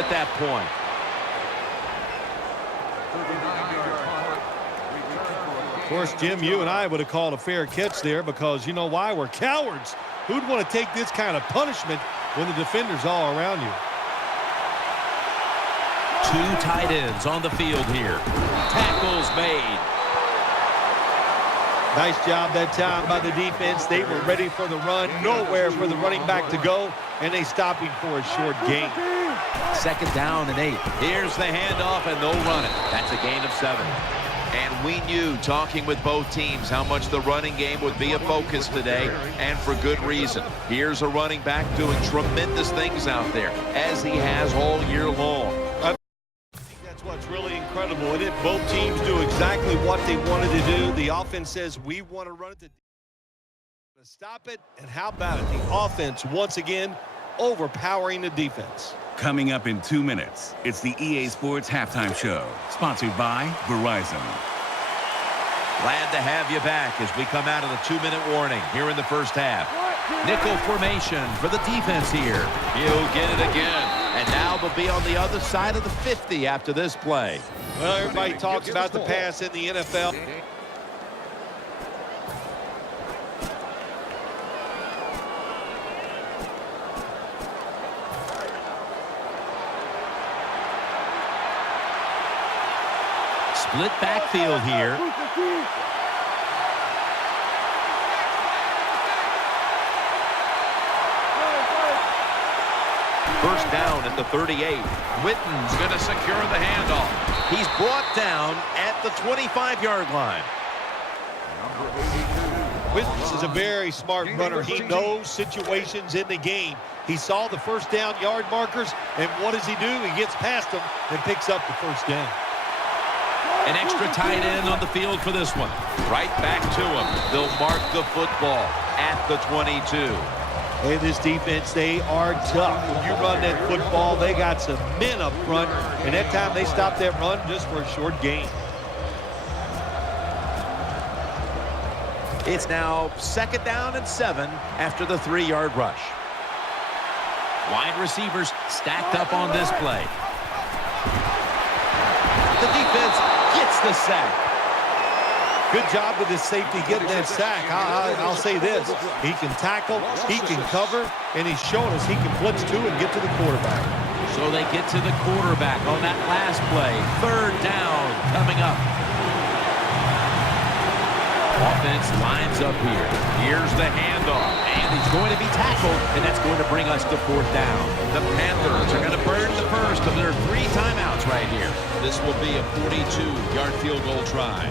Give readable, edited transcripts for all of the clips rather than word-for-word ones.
at that point. Of course, Jim, you and I would have called a fair catch there because you know why? We're cowards. Who'd want to take this kind of punishment when the defender's all around you? Two tight ends on the field here. Tackles made. Nice job that time by the defense. They were ready for the run. Nowhere for the running back to go, and they stopped him for a short gain. 2nd down and 8. Here's the handoff, and they'll run it. That's a gain of 7. And we knew, talking with both teams, how much the running game would be a focus today, and for good reason. Here's a running back doing tremendous things out there, as he has all year long. That's what's really incredible, isn't it? Both teams do exactly what they wanted to do. The offense says, we want to run it to stop it, and how about it? The offense, once again, overpowering the defense. Coming up in 2 minutes, it's the EA Sports Halftime Show, sponsored by Verizon. Glad to have you back as we come out of the 2-minute warning here in the first half. Nickel formation for the defense here. He'll get it again. And now they'll be on the other side of the 50 after this play. Well, everybody talks about the pass in the NFL. Split backfield here. First down at the 38. Witten's going to secure the handoff. He's brought down at the 25-yard line. Witten is a very smart runner. He knows situations in the game. He saw the first down yard markers, and what does he do? He gets past them and picks up the first down. An extra tight end on the field for this one. Right back to him. They'll mark the football at the 22. Hey, this defense, they are tough. When you run that football, they got some men up front, and that time they stopped that run just for a short gain. It's now 2nd down and 7 after the 3-yard rush. Wide receivers stacked up on this play. The defense gets the sack. Good job with his safety getting that sack. I'll say this. He can tackle, he can cover, and he's shown us he can blitz too and get to the quarterback. So they get to the quarterback on that last play. 3rd down coming up. Offense lines up here. Here's the handoff. And he's going to be tackled, and that's going to bring us to 4th down. The Panthers are going to burn the first of their 3 timeouts right here. This will be a 42-yard field goal try.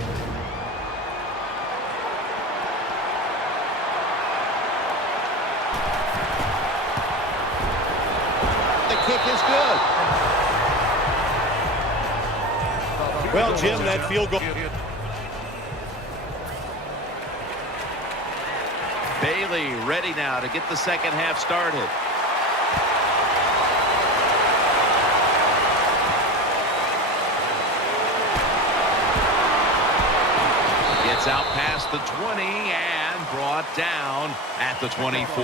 The kick is good. Well, Jim, that field goal. Bailey ready now to get the second half started. Gets out past the 20 and brought down at the 24.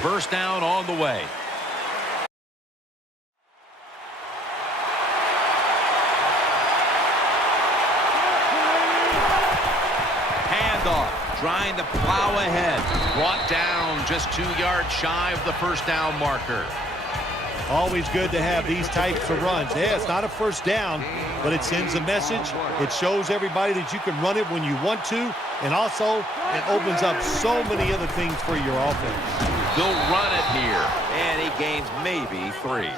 First down on the way. Handoff. Trying to plow ahead. Brought down just 2 yards shy of the first down marker. Always good to have these types of runs. Yeah, it's not a first down, but it sends a message. It shows everybody that you can run it when you want to, and also it opens up so many other things for your offense. They'll run it here, and he gains maybe 3.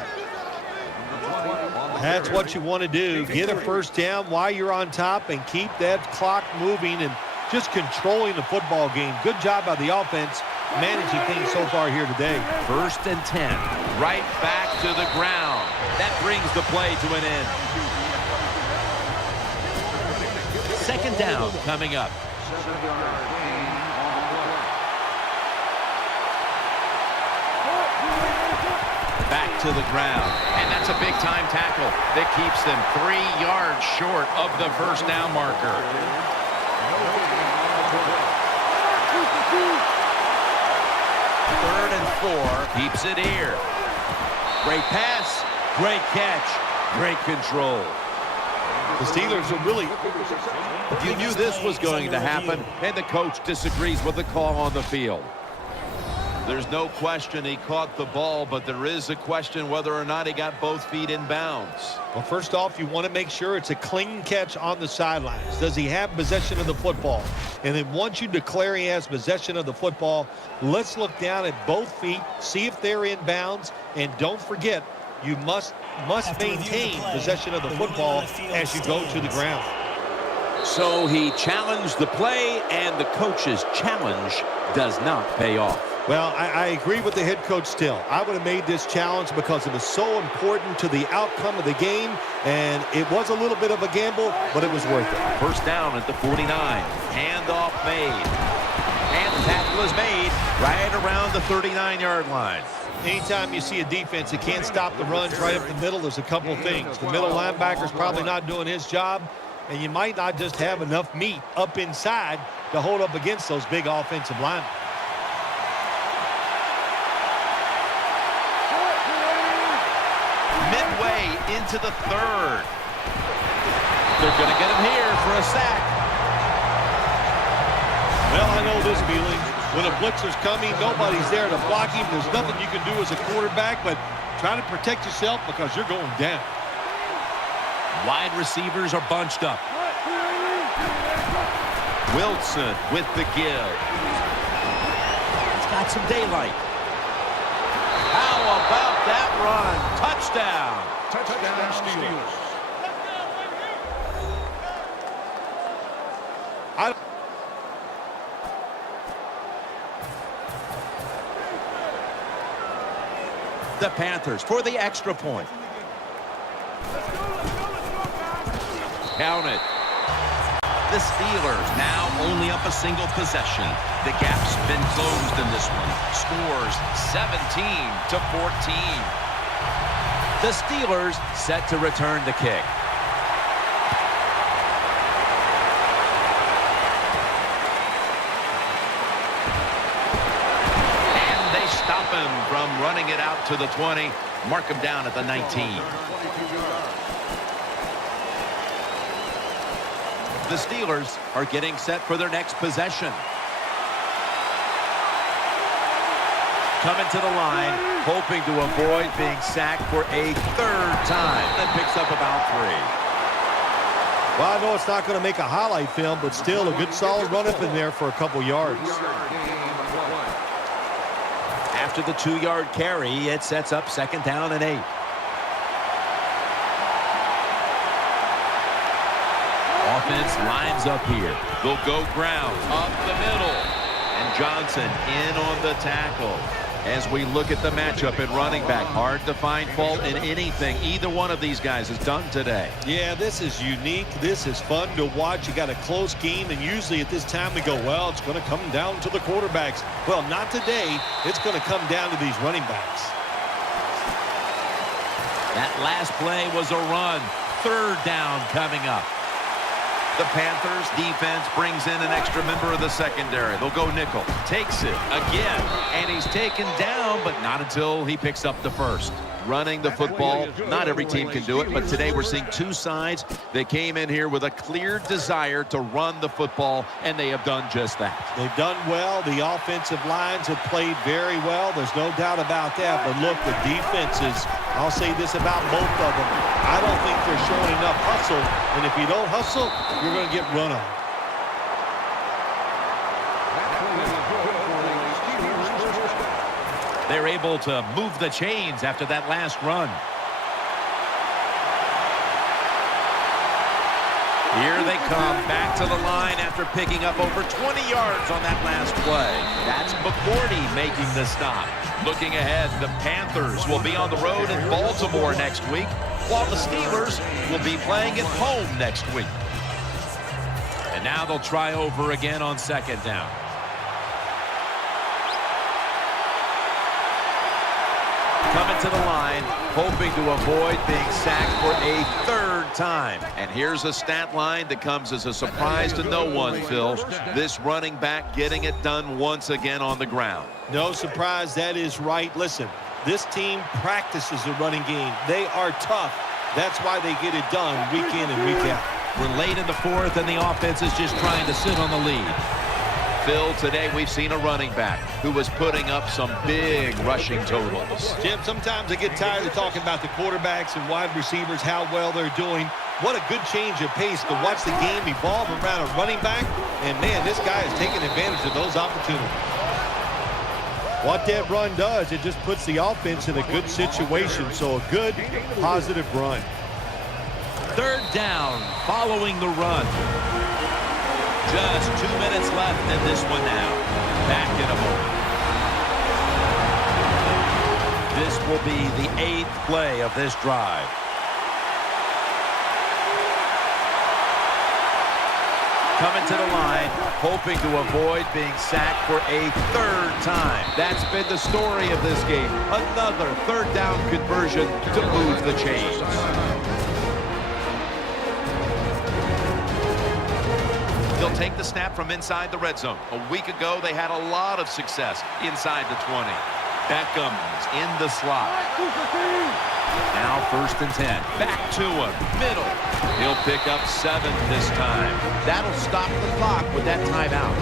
That's what you want to do. Get a first down while you're on top and keep that clock moving and just controlling the football game. Good job by the offense managing things so far here today. 1st and 10. Right back to the ground. That brings the play to an end. 2nd down coming up. Back to the ground. And that's a big-time tackle that keeps them 3 yards short of the first down marker. 3rd and 4. Keeps it here. Great pass. Great catch. Great control. The Steelers are really... You knew this was going to happen, and the coach disagrees with the call on the field. There's no question he caught the ball, but there is a question whether or not he got both feet in bounds. Well, first off, you want to make sure it's a clean catch on the sidelines. Does he have possession of the football? And then once you declare he has possession of the football, let's look down at both feet, see if they're in bounds, and don't forget, you must maintain possession of the football as you go to the ground. So he challenged the play, and the coach's challenge does not pay off. Well, I agree with the head coach still. I would have made this challenge because it was so important to the outcome of the game, and it was a little bit of a gamble, but it was worth it. First down at the 49. Handoff made. And the tackle is made right around the 39-yard line. Anytime you see a defense that can't stop the runs right up the middle, there's a couple of things. The middle linebacker's probably not doing his job, and you might not just have enough meat up inside to hold up against those big offensive linemen. Midway into the third. They're going to get him here for a sack. Well, I know this feeling. When a blitzer's coming, nobody's there to block him. There's nothing you can do as a quarterback, but try to protect yourself because you're going down. Wide receivers are bunched up. Wilson with the give. He's got some daylight. How about that run? Touchdown. Touchdown Steelers. The Panthers for the extra point. Count it. The Steelers now only up a single possession. The gap's been closed in this one. Scores 17-14. The Steelers set to return the kick. And they stop him from running it out to the 20. Mark him down at the 19. The Steelers are getting set for their next possession. Coming to the line, hoping to avoid being sacked for a third time. And picks up about 3. Well, I know it's not going to make a highlight film, but still a good solid run up in there for a couple yards. After the 2-yard carry, it sets up 2nd down and 8. Offense lines up here. They'll go ground up the middle. And Johnson in on the tackle. As we look at the matchup at running back, hard to find fault in anything either one of these guys has done today. Yeah, this is unique. This is fun to watch. You got a close game, and usually at this time we go, well, it's going to come down to the quarterbacks. Well, not today. It's going to come down to these running backs. That last play was a run. 3rd down coming up. The Panthers defense brings in an extra member of the secondary. They'll go nickel. Takes it again. And he's taken down, but not until he picks up the first. Running the football, not every team can do it, but today we're seeing two sides. They came in here with a clear desire to run the football, and they have done just that. They've done well. The offensive lines have played very well. There's no doubt about that. But look, the defenses, I'll say this about both of them. I don't think they're showing enough hustle, and if you don't hustle, you're going to get run on. They're able to move the chains after that last run. Here they come back to the line after picking up over 20 yards on that last play. That's McCourty making the stop. Looking ahead, the Panthers will be on the road in Baltimore next week, while the Steelers will be playing at home next week. And now they'll try over again on 2nd down. Coming to the line, hoping to avoid being sacked for a 3rd time. And here's a stat line that comes as a surprise to no one, Phil. This running back getting it done once again on the ground. No surprise, that is right. Listen, This team practices the running game. They are tough. That's why they get it done week in and week out. We're late in the fourth, and the offense is just trying to sit on the lead. Phil, today we've seen a running back who was putting up some big rushing totals. Jim, sometimes I get tired of talking about the quarterbacks and wide receivers, how well they're doing. What a good change of pace to watch the game evolve around a running back. And, man, this guy is taking advantage of those opportunities. What that run does, it just puts the offense in a good situation. So a good, positive run. Third down following the run. Just 2 minutes left in this one now. Back in a moment. This will be the 8th play of this drive. Coming to the line, hoping to avoid being sacked for a 3rd time. That's been the story of this game. Another 3rd down conversion to move the chains. They'll take the snap from inside the red zone. A week ago, they had a lot of success inside the 20. Beckham's in the slot. Now 1st and 10. Back to him. Middle. He'll pick up 7 this time. That'll stop the clock with that timeout.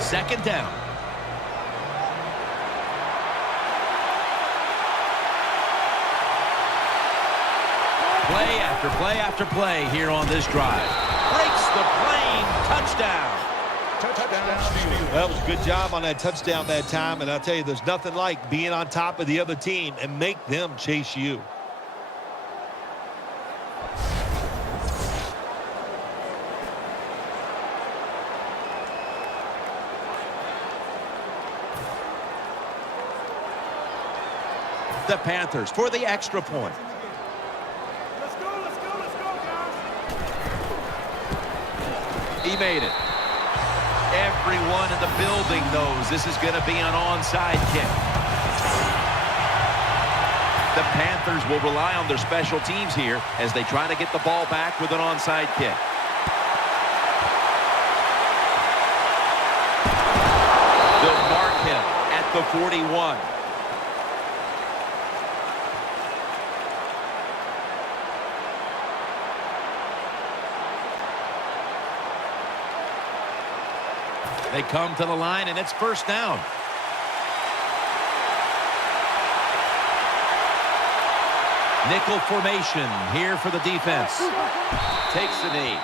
Second down. Play after play after play here on this drive. Breaks the plane. Touchdown. Well, it was a good job on that touchdown that time. And I'll tell you, there's nothing like being on top of the other team and make them chase you. The Panthers for the extra point. He made it. Everyone in the building knows this is going to be an onside kick. The Panthers will rely on their special teams here as they try to get the ball back with an onside kick. They'll mark him at the 41. They come to the line, and it's 1st down. Nickel formation here for the defense. Takes the knee.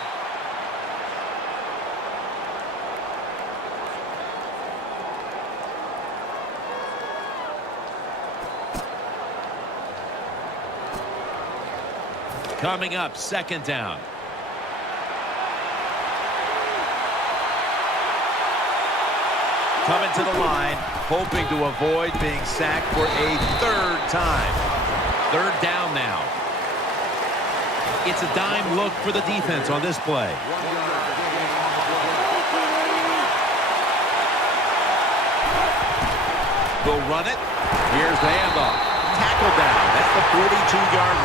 Coming up, 2nd down. Coming to the line, hoping to avoid being sacked for a 3rd time. 3rd down now. It's a dime look for the defense on this play. They'll run it. Here's the handoff. Tackle down at the 42-yard